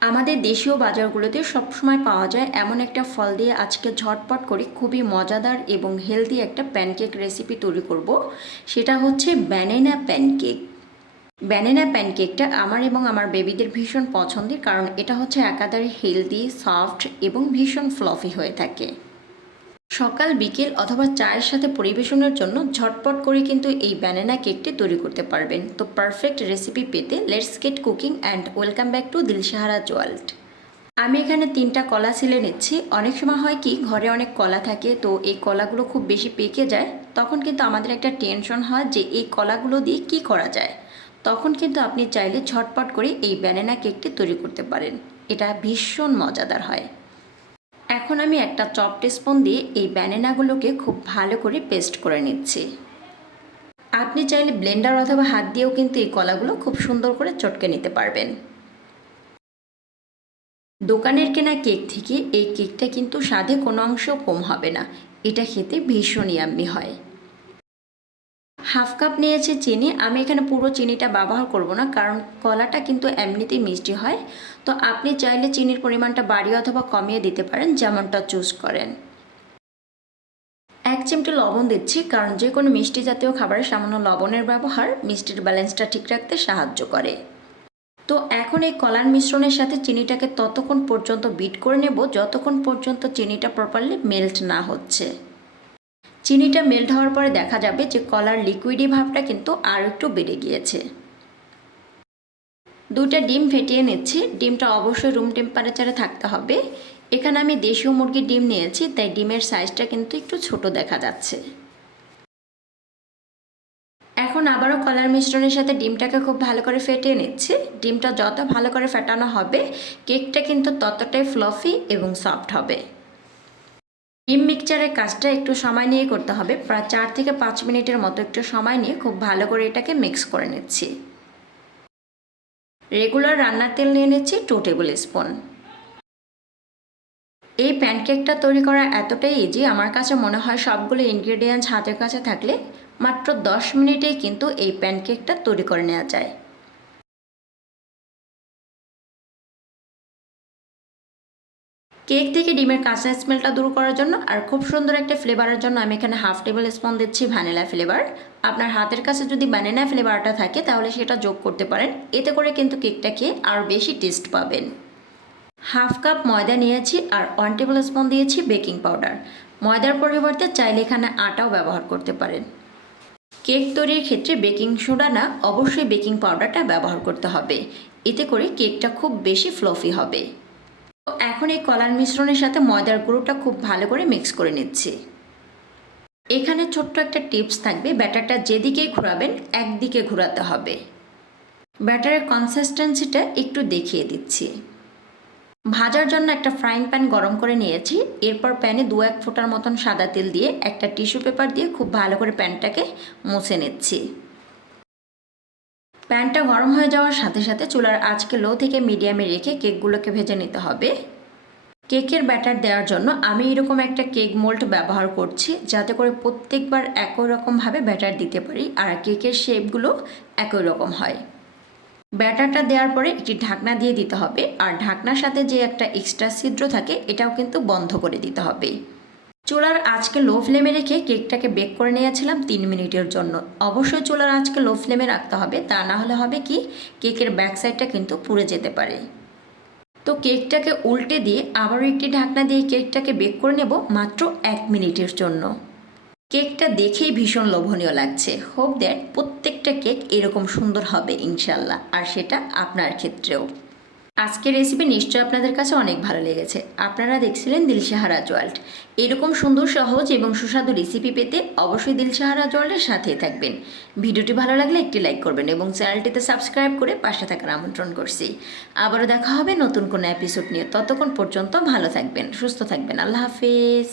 আমাদের দেশীয় বাজারগুলোতে সবসময় পাওয়া যায় এমন একটা ফল দিয়ে আজকে ঝটপট করে খুবই মজাদার এবং হেলদি একটা প্যানকেক রেসিপি তৈরি করব। সেটা হচ্ছে ব্যানানা প্যানকেক। ব্যানানা প্যানকেকটা আমার এবং আমার বেবিদের ভীষণ পছন্দের, কারণ এটা হচ্ছে একাধারে হেলদি, সফট এবং ভীষণ ফ্লফি হয়ে থাকে। সকাল বিকেল অথবা চায়ের সাথে পরিবেশনের জন্য ঝটপট করে কিন্তু এই ব্যানানা কেকটি তৈরি করতে পারবেন। তো পারফেক্ট রেসিপি পেতে let's get cooking and welcome back to Dilshaharaj world. আমি এখানে 3টা কলা ছিলে নিচ্ছি। অনেক সময় হয় কি, ঘরে অনেক কলা থাকে, তো এই কলাগুলো খুব বেশি পেকে যায়। তখন কিন্তু আমাদের একটা টেনশন হয় যে এই কলাগুলো দিয়ে কি করা যায়। তখন কিন্তু আপনি চাইলে ঝটপট করে এই ব্যানানা কেকটি তৈরি করতে পারেন। এটা ভীষণ মজাদার হয়। এখন আমি একটা চপড স্পুন দিয়ে এই ব্যানানাগুলোকে খুব ভালো করে পেস্ট করে নিচ্ছি। আপনি চাইলে ব্লেন্ডার অথবা হাত দিয়েও কিন্তু এই কলাগুলো খুব সুন্দর করে চটকে নিতে পারবেন। দোকানের কেনা কেক থেকে এই কেকটা কিন্তু স্বাদে কোনো অংশেও কম হবে না। এটা খেতে ভীষণ ইয়াম্মি হয়। হাফ কাপ নিয়েছি চিনি। আমি এখানে পুরো চিনিটা ব্যবহার করব না, কারণ কলাটা কিন্তু এমনিতেই মিষ্টি হয়। তো আপনি চাইলে চিনির পরিমাণটা বাড়িয়ে অথবা কমিয়ে দিতে পারেন, যেমনটা চুজ করেন। 1 চিমটি লবণ দিচ্ছি, কারণ যে কোনো মিষ্টি জাতীয় খাবারে সামান্য লবণের ব্যবহার মিষ্টির ব্যালেন্সটা ঠিক রাখতে সাহায্য করে। তো এখন এই কলার মিশ্রণের সাথে চিনিটাকে ততক্ষণ পর্যন্ত বিট করে নেব যতক্ষণ পর্যন্ত চিনিটা প্রপারলি মেল্ট না হচ্ছে। চিনিটা মেল্ট হওয়ার পরে দেখা যাবে যে কলার লিকুইডি ভাবটা কিন্তু আর একটু বেড়ে গিয়েছে। 2টা ডিম ফেটিয়ে নিচ্ছি। ডিমটা অবশ্যই রুম টেম্পারেচারে থাকতে হবে। এখানে আমি দেশীয় মুরগির ডিম নিয়েছি, তাই ডিমের সাইজটা কিন্তু একটু ছোট দেখা যাচ্ছে। এখন আবারও কলার মিশ্রণের সাথে ডিমটাকে খুব ভালো করে ফেটিয়ে নিচ্ছি। ডিমটা যত ভালো করে ফেটানো হবে, কেকটা কিন্তু ততটাই ফ্লফি এবং সফট হবে। ডিম মিক্সচারের কাজটা একটু সময় নিয়ে করতে হবে। প্রায় 4 থেকে 5 মিনিটের মতো একটু সময় নিয়ে খুব ভালো করে এটাকে মিক্স করে নিচ্ছি। রেগুলার রান্নার তেল নিয়ে নিচ্ছি 2 টেবিল স্পুন। এই প্যানকেকটা তৈরি করা এতটাই ইজি, আমার কাছে মনে হয় সবগুলো ইনগ্রেডিয়েন্টস হাতের কাছে থাকলে মাত্র 10 মিনিটেই কিন্তু এই প্যানকেকটা তৈরি করে নেওয়া যায়। কেক থেকে ডিমের কাঁচা স্মেলটা দূর করার জন্য আর খুব সুন্দর একটা ফ্লেভারের জন্য আমি এখানে হাফ টেবিল স্পুন দিচ্ছি ভ্যানিলা ফ্লেভার। আপনার হাতের কাছে যদি ব্যানানা ফ্লেভারটা থাকে তাহলে সেটা যোগ করতে পারেন। এতে করে কিন্তু কেকটা খেয়ে আরও বেশি টেস্ট পাবেন। হাফ কাপ ময়দা নিয়েছি আর 1 টেবিল স্পুন দিয়েছি বেকিং পাউডার। ময়দার পরিবর্তে চাইলে এখানে আটাও ব্যবহার করতে পারেন। কেক তৈরির ক্ষেত্রে বেকিং সোডা না, অবশ্যই বেকিং পাউডারটা ব্যবহার করতে হবে। এতে করে কেকটা খুব বেশি ফ্লফি হবে। তো এখন এই কলার মিশ্রণের সাথে ময়দার গুঁড়োটা খুব ভালো করে মিক্স করে নিচ্ছি। এখানে ছোট্ট একটা টিপস থাকবে, ব্যাটারটা যেদিকেই ঘোরাবেন একদিকে ঘোরাতে হবে। ব্যাটারের কনসিস্টেন্সিটা একটু দেখিয়ে দিচ্ছি। ভাজার জন্য একটা ফ্রাইং প্যান গরম করে নিয়েছি। এরপর প্যানে 2-1 ফোঁটার মতন সাদা তেল দিয়ে একটা টিস্যু পেপার দিয়ে খুব ভালো করে প্যানটাকে মুছে নিচ্ছি। প্যানটা গরম হয়ে যাওয়ার সাথে সাথে চুলার আঁচকে লো থেকে মিডিয়ামে রেখে কেকগুলোকে ভেজে নিতে হবে। কেকের ব্যাটার দেওয়ার জন্য আমি এরকম একটা কেক মোল্ড ব্যবহার করছি, যাতে করে প্রত্যেকবার একই রকমভাবে ব্যাটার দিতে পারি আর কেকের শেপগুলো একই রকম হয়। ব্যাটারটা দেওয়ার পরে একটি ঢাকনা দিয়ে দিতে হবে, আর ঢাকনার সাথে যে একটা এক্সট্রা ছিদ্র থাকে এটাও কিন্তু বন্ধ করে দিতে হবে। চুলার আঁচকে লো ফ্লেমে রেখে কেকটাকে বেক করে নিয়েছিলাম 3 মিনিটের জন্য। অবশ্যই চুলার আঁচকে লো ফ্লেমে রাখতে হবে, তা না হলে হবে কি, কেকের ব্যাক সাইডটা কিন্তু পুড়ে যেতে পারে। তো কেকটাকে উল্টে দিয়ে আবারও একটি ঢাকনা দিয়ে কেকটাকে বেক করে নেব মাত্র 1 মিনিটের জন্য। কেকটা দেখেই ভীষণ লোভনীয় লাগছে। হোপ দ্যাট প্রত্যেকটা কেক এরকম সুন্দর হবে ইনশাল্লাহ, আর সেটা আপনার ক্ষেত্রেও। আজকের রেসিপি নিশ্চয়ই আপনাদের কাছে অনেক ভালো লেগেছে। আপনারা দেখছিলেন দিলশাহারাজ ওয়ার্ল্ড। এরকম সুন্দর, সহজ এবং সুস্বাদু রেসিপি পেতে অবশ্যই দিলশাহারাজ ওয়ার্ল্ডের সাথেই থাকবেন। ভিডিওটি ভালো লাগলে একটি লাইক করবেন এবং চ্যানেলটিতে সাবস্ক্রাইব করে পাশে থাকার আমন্ত্রণ করছি। আবারও দেখা হবে নতুন কোনো এপিসোড নিয়ে। ততক্ষণ পর্যন্ত ভালো থাকবেন, সুস্থ থাকবেন। আল্লাহ হাফেজ।